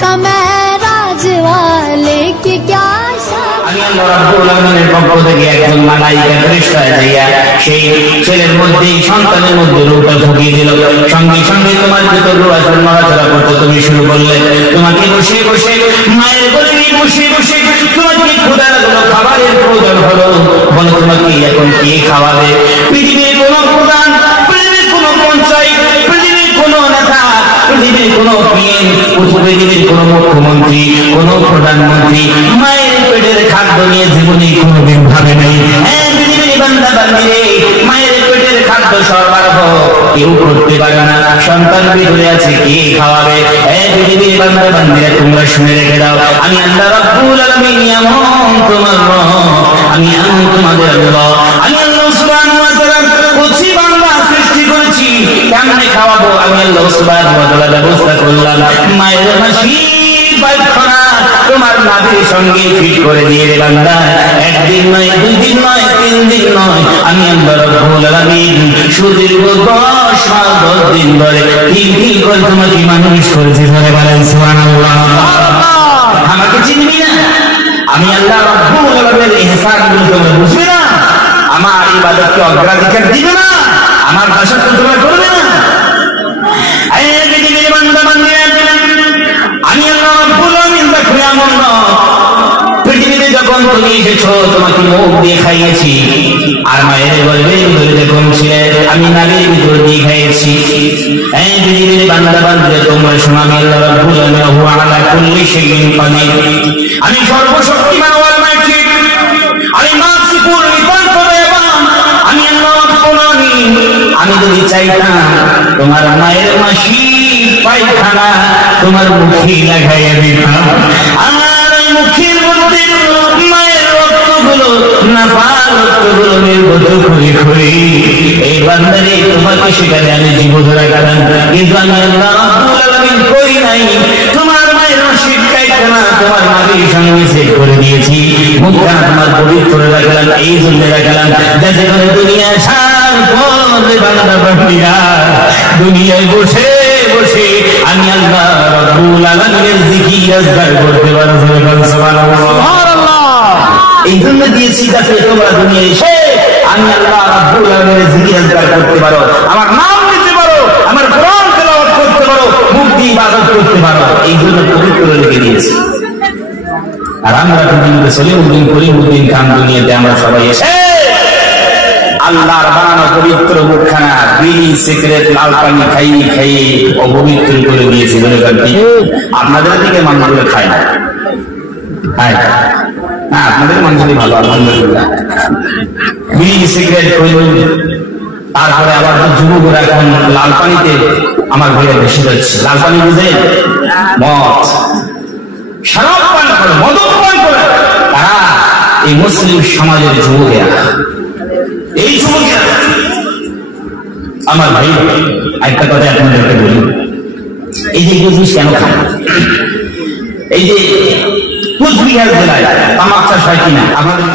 का मेराज वाले की क्या আমি আল্লাহ রাব্বুল আলামিনের পক্ষ থেকে একজন মালায়েকা ফেরেশতা দিয়া সেই ছেলের মধ্যে সন্তানের মধ্যে রূহটা ঢুকিয়ে দিল। সঙ্গে সঙ্গে তোমার ভিতর রূহ আসল নড়াচড়া করতে তুমি শুরু করলে। তোমাকে বসে বসে মায়ের কোলে বসে বসে তোমাকে ক্ষুধার কোনো খাবারের প্রয়োজন হলো। বলে তোমাকে এখন কে খাওয়াবে? পৃথিবীর কোনো প্রধান, পৃথিবীর কোনো পঞ্চায়েত, পৃথিবীর কোনো নেতা, পৃথিবীর কোনো পিএম, পৃথিবীর কোনো মুখ্যমন্ত্রী, কোনো প্রধানমন্ত্রী মায়ের পেটের খাদ্য নিয়ে জীবনে কোনোদিন ভাবে নাই। হ্যাঁ পৃথিবীর বান্দা বান্দিরে, মায়ের পেটের খাদ্য সরবরাহ কেউ করতে পারে না। সন্তান ভিতরে আছে, কে খাওয়াবে? হ্যাঁ পৃথিবীর বান্দা বান্দিরা তোমরা শুনে রেখে দাও, আমি আল্লাহ রাব্বুল আলামিন এমন তোমার রব, আমি এমন তোমাদের আল্লাহ, আমি আল্লাহ সুবহানাহু ওয়া তাআলা কুদসি বান্দা সৃষ্টি করেছি। কেমনে খাওয়াবো? আমি আল্লাহ সুবহানাহু ওয়া তাআলা ব্যবস্থা করলাম। মায়ের মাসি পায়খানা তোমার নাভির সঙ্গে ফিট করে দিয়ে রে বান্দা। একদিন নয়, 2 দিন নয়, 3 দিন নয়, আমি আল্লাহ রাব্বুল আলামিন সুদীর্ঘ 10 মাস 10 দিন ধরে কি করে তোমাকে মানুষ করেছি। ধরে বলেন সুবহানাল্লাহ। আমাকে চিনবি না? আমি আল্লাহ রাব্বুল আলামিনের ইহসানগুলো তোমরা বুঝবে না? আমার ইবাদতকে অগ্রাধিকার দিবে না? আমার ভাষা তোমরা করবে না? আমি আল্লাহ রাব্বুল আলামিন দেখো এমন নয়, পৃথিবীতে যখন তুমি এসেছো তোমাকে মুখ দিয়ে খাইয়েছি, আর মায়ের গর্ভের ভিতরে যখন ছিলে আমি নারীর ভিতর দিয়ে খাইয়েছি। এই পৃথিবীর বান্দা বান্দিরা তোমরা শোনো, আমি আল্লাহ রাব্বুল আলামিন হুয়া আলা কুল্লি শাইইন কাদির, আমি সর্বশক্তিমান ওয়াল মাজিদ, আমি মাসিকুল লিতান, আমি আল্লাহ রাব্বুল আলামিন। আমি যদি চাইতাম তোমার মায়ের মাসি পায়খানা তোমার মুখে লাগাইয়া দিতাম। আমার মুখের মধ্যে মায়ের রক্তগুলো নাপাক রক্তগুলো নির্গত করে করে এই বান্দারে তোমাকে সেখানে আমি জীবধরা গেলাম। কিন্তু আমি আল্লাহ রাব্বুল আলামিন করি নাই। তোমার মায়ের মাসির পায়খানা তোমার নাভির সঙ্গে সেট করে দিয়েছি, মুখটা তোমার পবিত্র রাখলাম। এই জন্য রাখলাম যাতে করে দুনিয়া সার পরে বান্দা বান্দিরা দুনিয়ায় বসে বসে আমি আল্লাহ রাব্বুল আলামিনের জিকির আজকার করতে পারো। সুবহানাল্লাহ। এই জন্য দিয়েছি যাতে তোমরা দুনিয়ায় এসে আমি আল্লাহ রাব্বুল আলামিনের জিকির আজকার করতে পারো, আমার নাম নিতে পারো, আমার কোরআন তেলাওয়াত করতে পারো, মুখ দিয়ে ইবাদত করতে পারো। এই জন্য পবিত্র রেখে দিয়েছি। আর আমরা পৃথিবীতে সলিমউদ্দিন করিমউদ্দিন খান দুনিয়াতে আমরা সবাই এসে আল্লাহর বানানো পবিত্র মুখখানা বিড়ি সিগারেট লাল পানি খাইয়ে খাইয়ে অপবিত্র করে দিয়েছে। আপনাদের দিকে মানুষগুলো খায় না, আপনাদের মানুষই ভালো আলহামদুলিল্লাহ। বিড়ি সিগারেট খাইল, তারপরে আবার যুবকরা এখন লাল পানিতে আমার ঘরে বেশি যাচ্ছে। লাল পানি বুঝে মদ, শরাব পান করে, মদক পান করে, তারা এই মুসলিম সমাজের যুবকেরা। এই যুবকেরা আমার ভাই একটা কথা আপনাদেরকে বলি, এই যে জিনিস কেন খান? এই যে কুচবিহার জেলায় তামাক চাষ হয় কিনা? আমাদের